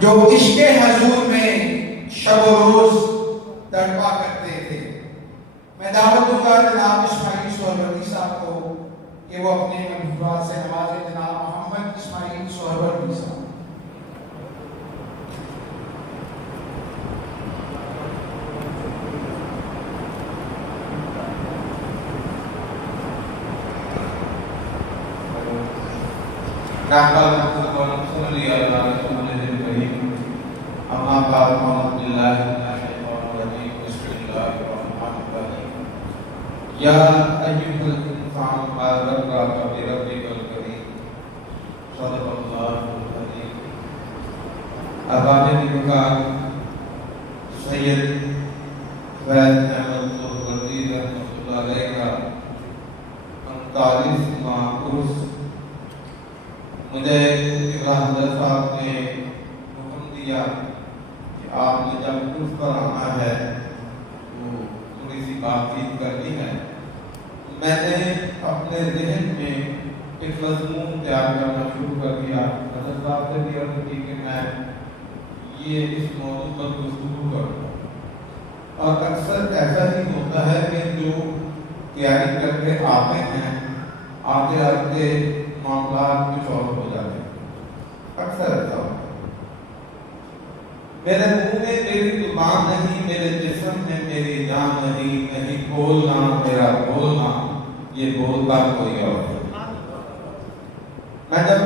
جو عشق حضور میں شب و روز تڑپا کرتے تھے. میں دعوت دوں گا جناب اسماعیل سہروردی صاحب کو کہ وہ اپنے منصوبات سے نوازے. جناب محمد اسماعیل سہروردی صاحب. یا ایھا الانسان ما غرک بربک الکریم صدق اللہ العظیم. احباب نگہبان، سید فیض احمد سہروردی رحمۃ اللہ علیہ کا 45واں عرس مجھے ابراہیم حضرت صاحب نے حکم دیا کہ آپ نے جب عرس پر آنا ہے تو تھوڑی سی بات چیت کرنی ہے. میں نے اپنے ذہن میں ایک مضمون تیار کرنا شروع کر دیا. حضرت صاحب سے بھی عرض کی کہ میں یہ اس موضوع پر گفتگو کروں. اور اکثر ایسا ہی ہوتا ہے کہ جو تیاری کر کے آتے ہیں آتے آتے معاملات کچھ اور ہو جاتے ہیں. اکثر ایسا ہوتا ہے. میرے منہ میں میری زبان نہیں، میرے جسم میں میری جان نہیں. نہیں بولنا میرا بولنا، یہ بولتا کوئی اور ہے. میں جب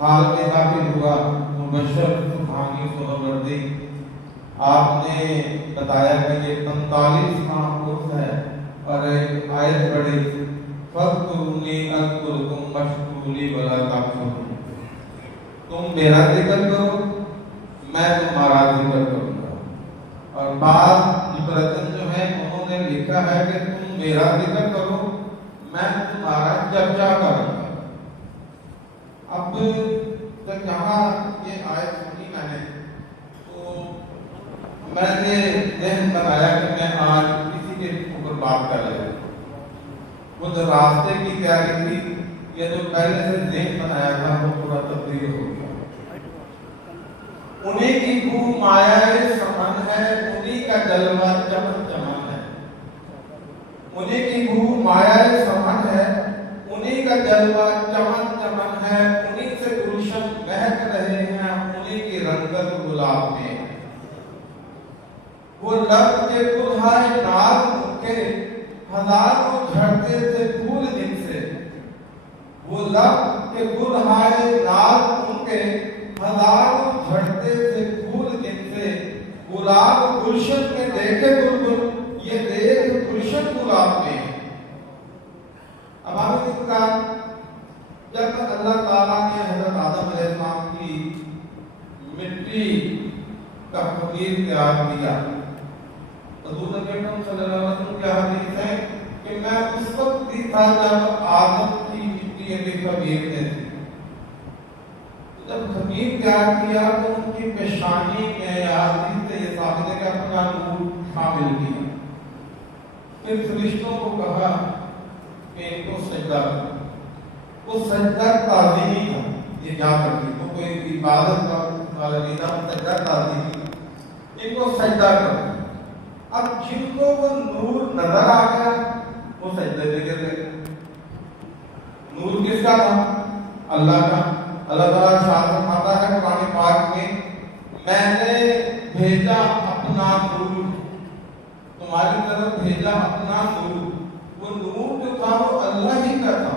حال میں داخل ہوا مبشر سبحانی سہروردی، آپ نے بتایا کہ یہ 45واں عرس ہے اور ایک آیت پڑھی فاذکرونی اذکرکم واشکروا لی ولا تکفرون. تم میرا ذکر کرو میں تمہارا ذکر کروں گا. اور بعض مترجم جو ہے انہوں نے لکھا ہے کہ تم میرا ذکر کرو میں تمہارا چرچا کروں گا. اب جب یہاں یہ آیت سنی میں نے تو میں نے ذہن بنایا کہ میں آج کسی کے اوپر بات کر رہا ہوں. وہ جو راستے کی تیاری تھی، یہ جو پہلے سے ذہن بنایا تھا وہ تھوڑا تبدیل ہو گیا. انہیں کی بو مایا سمن ہے، انہیں کا جلوہ چمن چمن ہے. انہیں کی بو مایا سمن ہے، انہیں کا جلوہ چمن چمن ہے. انہیں سے گلشن مہک رہے ہیں، انہیں کی رنگت گلاب میں. وہ لب کے کلہائے ناز ان کے ہزاروں جھڑتے تھے پھول دن سے. وہ لب کے کلہائے ناز ان کے ہزاروں جھڑتے تھے پھول دن سے. گلاب گلشن میں دیکھے بلبل، یہ دیکھ گلشن گلاب میں. اب آپ اس کا جب اللہ تعالیٰ نے حضرت آدم علیہ السلام کی مٹی کا خمیر تیار کیا، حضور اکرم صلی اللہ علیہ وسلم کی حدیث ہے کہ میں اس وقت بھی تھا جب آدم کی مٹی کے خمیر میں تھی. جب خمیر تیار کیا تو ان کی پیشانی میں حدیث سے یہ ثابت ہے کہ اپنا نور شامل کیا. پھر فرشتوں کو کہا کہ ان کو سجدہ کرو. وہ سجدہ تعظیمی تھا، یہ یاد رکھیں. تو کوئی عبادت کا نہیں تھا، سجدہ تعظیمی تھا. ان کو سجدہ کرو. اب جن کو وہ نور نظر آ گیا وہ سجدے میں گر گئے. نور کس کا تھا؟ اللہ کا. اللہ تعالیٰ شاہ فرماتا ہے قرآن پاک میں میں نے بھیجا اپنا نور، تمہاری طرف بھیجا اپنا نور. وہ نور جو تھا وہ اللہ ہی کا تھا.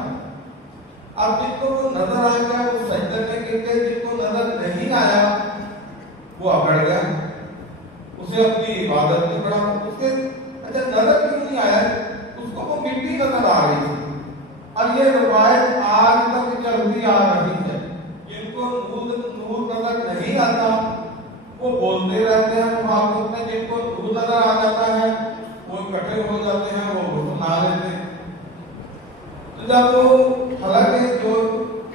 اب جن کو وہ نظر آ گیا وہ سجدے میں گر گئے، جن کو نظر نہیں آیا وہ اکڑ گیا، اسے اپنی عبادت میں پڑا. اس کے اچھا نظر کیوں نہیں آیا؟ اس کو وہ مٹی نظر آ رہی تھی. اور یہ روایت آج تک چلتی آ رہی ہے. جن کو نور نظر نہیں آتا وہ بولتے رہتے ہیں محبت میں، جن کو نور نظر آ جاتا ہے وہ اکٹھے ہو جاتے ہیں، وہ سنا لیتے ہیں. تو جب وہ حالانکہ جو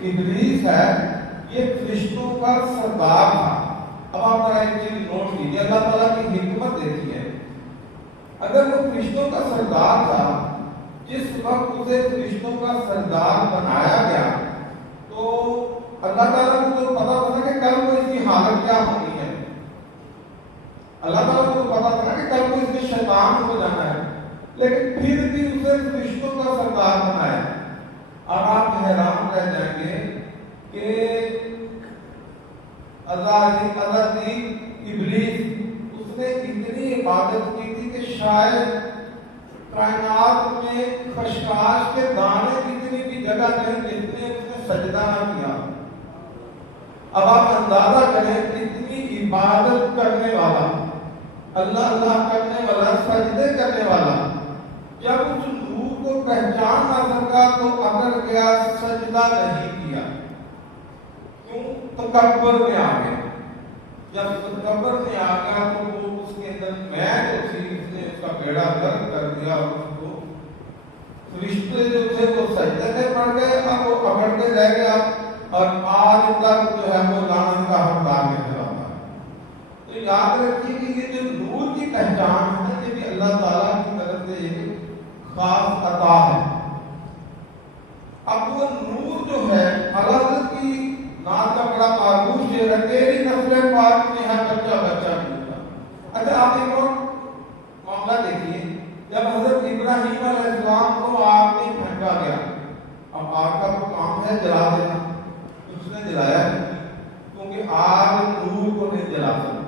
ابلیس ہے یہ فرشتوں کا سردار تھا. اب آپ ذرا ایک چیز نوٹ کیجیے، اللہ تعالیٰ کی حکمت دیکھیے. اگر وہ فرشتوں کا سردار تھا، جس وقت اسے فرشتوں کا سردار بنایا گیا تو اللہ تعالیٰ کو تو پتا تھا کہ کل وہ اس کی حالت لیکن پھر بھی اسے فرشتوں کا سردار بنایا۔ اب آپ حیران رہ جائیں گے کہ ابلیس اس نے اتنی عبادت کی تھی کہ شاید کائنات میں خشخاش کے دانے جتنی بھی جگہ نہیں جس نے اس نے سجدہ نہ کیا۔ اب آپ اندازہ کریں اتنی عبادت کرنے والا، اللہ اللہ کرنے والا، سجدے کرنے والا، جب اس نور کو پہچان نہ سکا تو اگر گیا سجدہ نہیں کیا، کیوں؟ تکبر میں آ گیا۔ جب تکبر میں آ گیا تو وہ اس کے اندر میں جو تھی اس نے اس کا بیڑا غرق کر دیا اور اس کو فرشتے جو تھے وہ سجدے میں پڑ گئے اور وہ اکڑتے رہ گیا اور آج تک جو ہے وہ لعنت کا حقدار نہیں رہا۔ تو یاد رکھیے کہ یہ جو نور کی پہچان ہے یہ بھی اللہ تعالیٰ کی طرف سے ایک خاص عطا ہے۔ اب وہ نور جو ہے اللہ کی نام کا بڑا معروف شعر ہے، تیری نسل پاک میں ہے بچہ بچہ ڈھونڈا۔ اچھا آپ ایک اور معاملہ دیکھیے، جب حضرت ابراہیم علیہ السلام کو آگ میں پھینکا گیا، اب آگ کا تو کام ہے جلا دینا، اس نے جلایا کیونکہ آگ نور کو نہیں جلا سکتی۔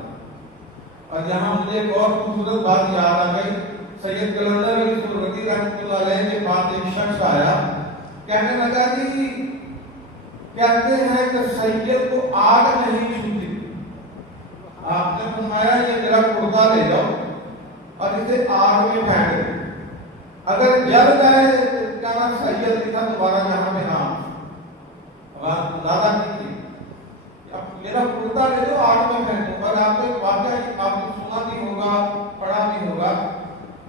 اور یہاں مجھے ایک اور خوبصورت بات یاد آ گئی، سید کلندر علی سورتی رحمۃ اللہ علیہ کے پاس ایک شخص آیا، کہنے لگا جی کہتے ہیں کہ سید کو آگ نہیں چھوتی، آپ نے فرمایا یہ میرا کرتا لے جاؤ اور اسے آگ میں پھینک دو، اگر جل جائے کہنا سید لکھا دوبارہ یہاں پہ نام اندازہ کیجیے، اب میرا کرتا لے جاؤ آگ میں پھینک دو۔ اور آپ کو ایک واقعہ آپ نے سنا بھی ہوگا، پڑھا بھی ہوگا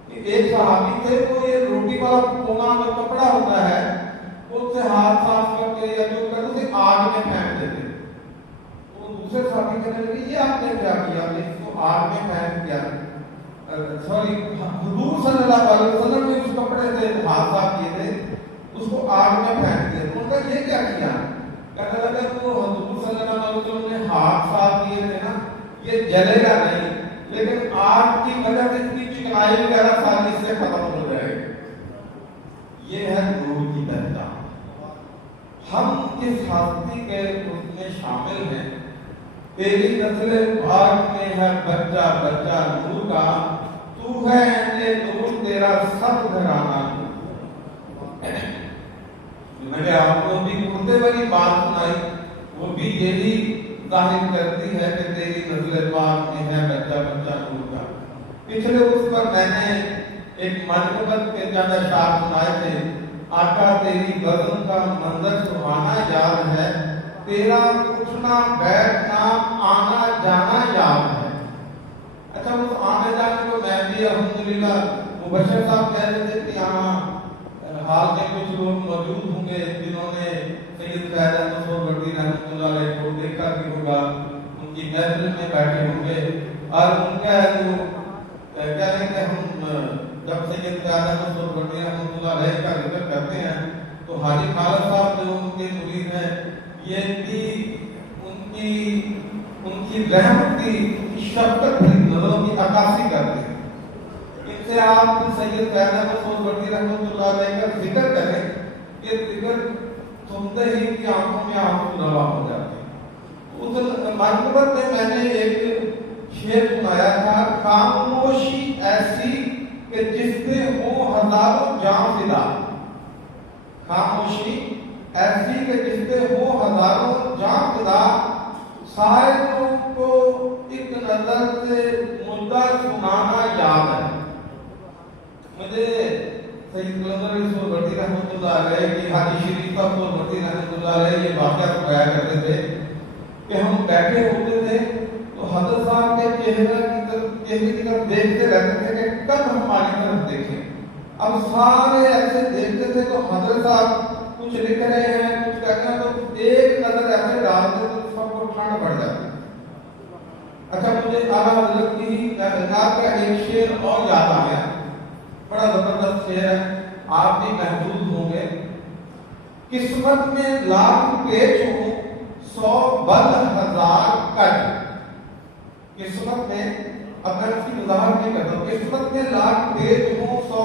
کہ ایک صحابی تھے، وہ یہ روٹی والا کونا جو کپڑا ہوتا ہے وہ سے ہاتھ صاف کر کے یا جو کرتے تھے آگ میں پھینک دیتے، وہ دوسرے صحابی کہنے لگے یہ آپ نے کیا کیا؟ نے اس کو آگ میں پھینک دیا، سوری حضور صلی اللہ علیہ وسلم نے اس کپڑے سے ہاتھ صاف کیے تھے، اس کو آگ میں پھینک دیا۔ تو ان کا یہ کیا کیا؟ کہنے لگا تو حضور صلی اللہ علیہ وسلم نے ہاتھ صاف کیے تھے نا، یہ جلے گا نہیں، لیکن آگ کی وجہ سے اتنی چکنائی وغیرہ ساری سے ختم ہو جائے گی۔ یہ ہے نور کی پہچان۔ ہم اس ہستی کے اس میں شامل ہیں، تیری نسل پاک میں ہے بچہ بچہ نور کا، تو ہے اے نور تیرا سب گھرانہ۔ میں نے آپ کو بھی کرتے والی بات سنائی، وہ بھی یہی ظاہر کرتی ہے کہ تیری نسل پاک میں ہے بچہ بچہ نور کا۔ پچھلے اس پر میں نے ایک منقبت کے چند اشعار سنائے تھے، آقا تیری بزم کا منظر سبحانہ یاد ہے، تیرا اٹھنا بیٹھنا آنا جانا یاد ہے۔ اچھا اس آنے جانے کو میں بھی الحمدللہ مبشر صاحب کہہ رہے تھے کہ یہاں حال میں کچھ لوگ موجود ہوں گے جنہوں نے سید فیض احمد سہروردی رحمۃ اللہ علیہ کو دیکھا بھی ہوگا، ان کی محفل میں بیٹھے ہوں گے اور ان کا جو کہہ رہے کہ ہم جب سید فیض احمد سہروردی رحمۃ اللہ علیہ کا ذکر کرتے ہیں تو حاجی خالد صاحب جو ان کے مرید ہیں یہ بھی ان کی رحمت کی شفقت کی نظروں کی عکاسی کرتے ہیں۔ ان سے آپ سید فیض احمد سہروردی رحمۃ اللہ علیہ کا ذکر کریں، یہ ذکر سنتے ہی کی آنکھوں میں آنسو روا ہو جاتے ہیں۔ اس منقبت میں نے ایک شعر سنایا تھا، خاموشی ایسی کہ جس میں ہو ہزاروں جان فدا، خاموشی ایسی کہ جس میں ہو ہزاروں جان فدا، سائروں کو ایک نظر سے مدعا سنانا یاد ہے۔ مجھے سید کلندر علی سہروردی رحمۃ اللہ علیہ کی حاجی شریف صاحب سہروردی رحمۃ اللہ علیہ یہ واقعہ سنایا کرتے تھے کہ ہم بیٹھے ہوتے تھے تو حضرت صاحب کے چہرے کی طرف دیکھتے رہتے تھے کہ کب ہماری طرف دیکھیں۔ اب سارے ایسے دیکھتے تھے تو حضرت صاحب کچھ لکھ رہے ہیں کچھ کہہ رہے ہیں تو ایک نظر ایسے ڈالتے تو سب کو ٹھنڈ پڑ جاتی۔ اچھا مجھے اعلیٰ حضرت کی کائنات کا ایک شعر اور یاد آ گیا، بڑا زبردست شعر ہے، آپ بھی محفوظ ہوں گے۔ قسمت میں لاکھ پیچ ہوں 100 بد ہزار کٹ، قسمت میں اب میں اس کی وضاحت نہیں کرتا ہوں، قسمت میں لاکھ پیچ ہوں 100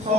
100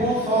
100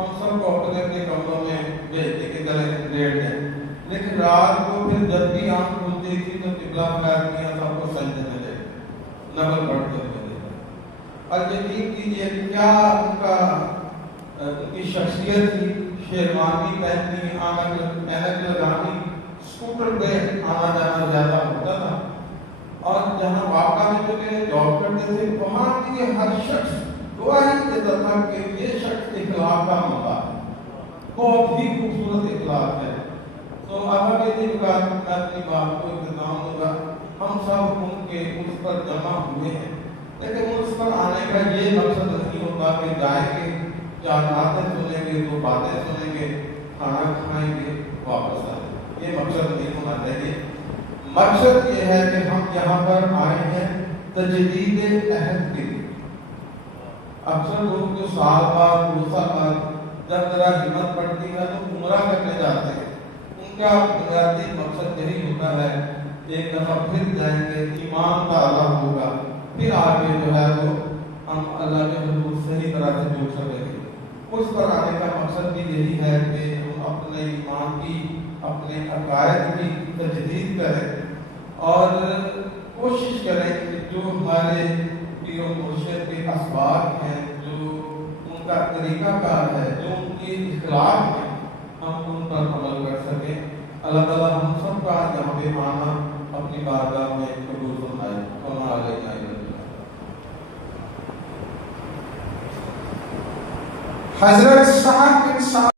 ہم سب کو اپنے اپنے کمروں میں بھیجتے کہ چلے لیٹ جائیں، لیکن رات کو پھر جب بھی آنکھ کھلتی تھی تو قبلہ خیر میاں سب کو سجدے میں لے نفل پڑھتے ہوئے دیکھا۔ اور یقین کیجیے کیا ان کی شخصیت تھی، شیروانی پہننی، اینک لگانی، اسکوٹر پہ آنا جانا زیادہ ہوتا تھا، اور جہاں واقعہ میں چلے جاب کرتے تھے وہاں کے ہر شخص گواہی دیتا تھا کہ یہ شخص اخلاق کا مالا ہے، بہت ہی خوبصورت اخلاق ہے۔ تو اب اپنی بات کو اختتام ہوگا، ہم سب ان کے اس پر جمع ہوئے ہیں، لیکن اس پر آنے کا یہ مقصد نہیں ہوتا کہ جائیں گے، چار باتیں سنیں گے، دو باتیں سنیں گے، کھانا کھائیں گے، واپس آئیں گے، یہ مقصد نہیں ہونا چاہیے۔ مقصد یہ ہے کہ ہم یہاں پر آئے ہیں تجدید عہد کے لیے۔ اکثر لوگ جو سال بعد 2 سال بعد جب ذرا ہمت پڑتی ہے تو عمرہ کرنے جاتے ہیں، ان کا بنیادی مقصد یہی ہوتا ہے ایک دفعہ پھر جائیں گے، ایمان تعالیٰ ہوگا، پھر آگے جو ہے وہ ہم اللہ کے حضور صحیح طرح سے جڑ سکیں گے۔ اس پر آنے کا مقصد بھی یہی ہے کہ ہم اپنے ایمان کی، اپنے عقائد کی تجدید کریں اور کوشش کریں کہ جو ہمارے پیر و مرشد کے اسباق ہیں، جو ان کا طریقہ کار ہے، جو ان کی اخلاق ہے، ہم ان پر عمل کر سکیں۔ اللہ تعالیٰ ہم سب کا یہاں پہ آنا اپنی بارگاہ میں قبول فرمائے۔ وما علینا الا البلاغ۔ حضرت سعد بن سعد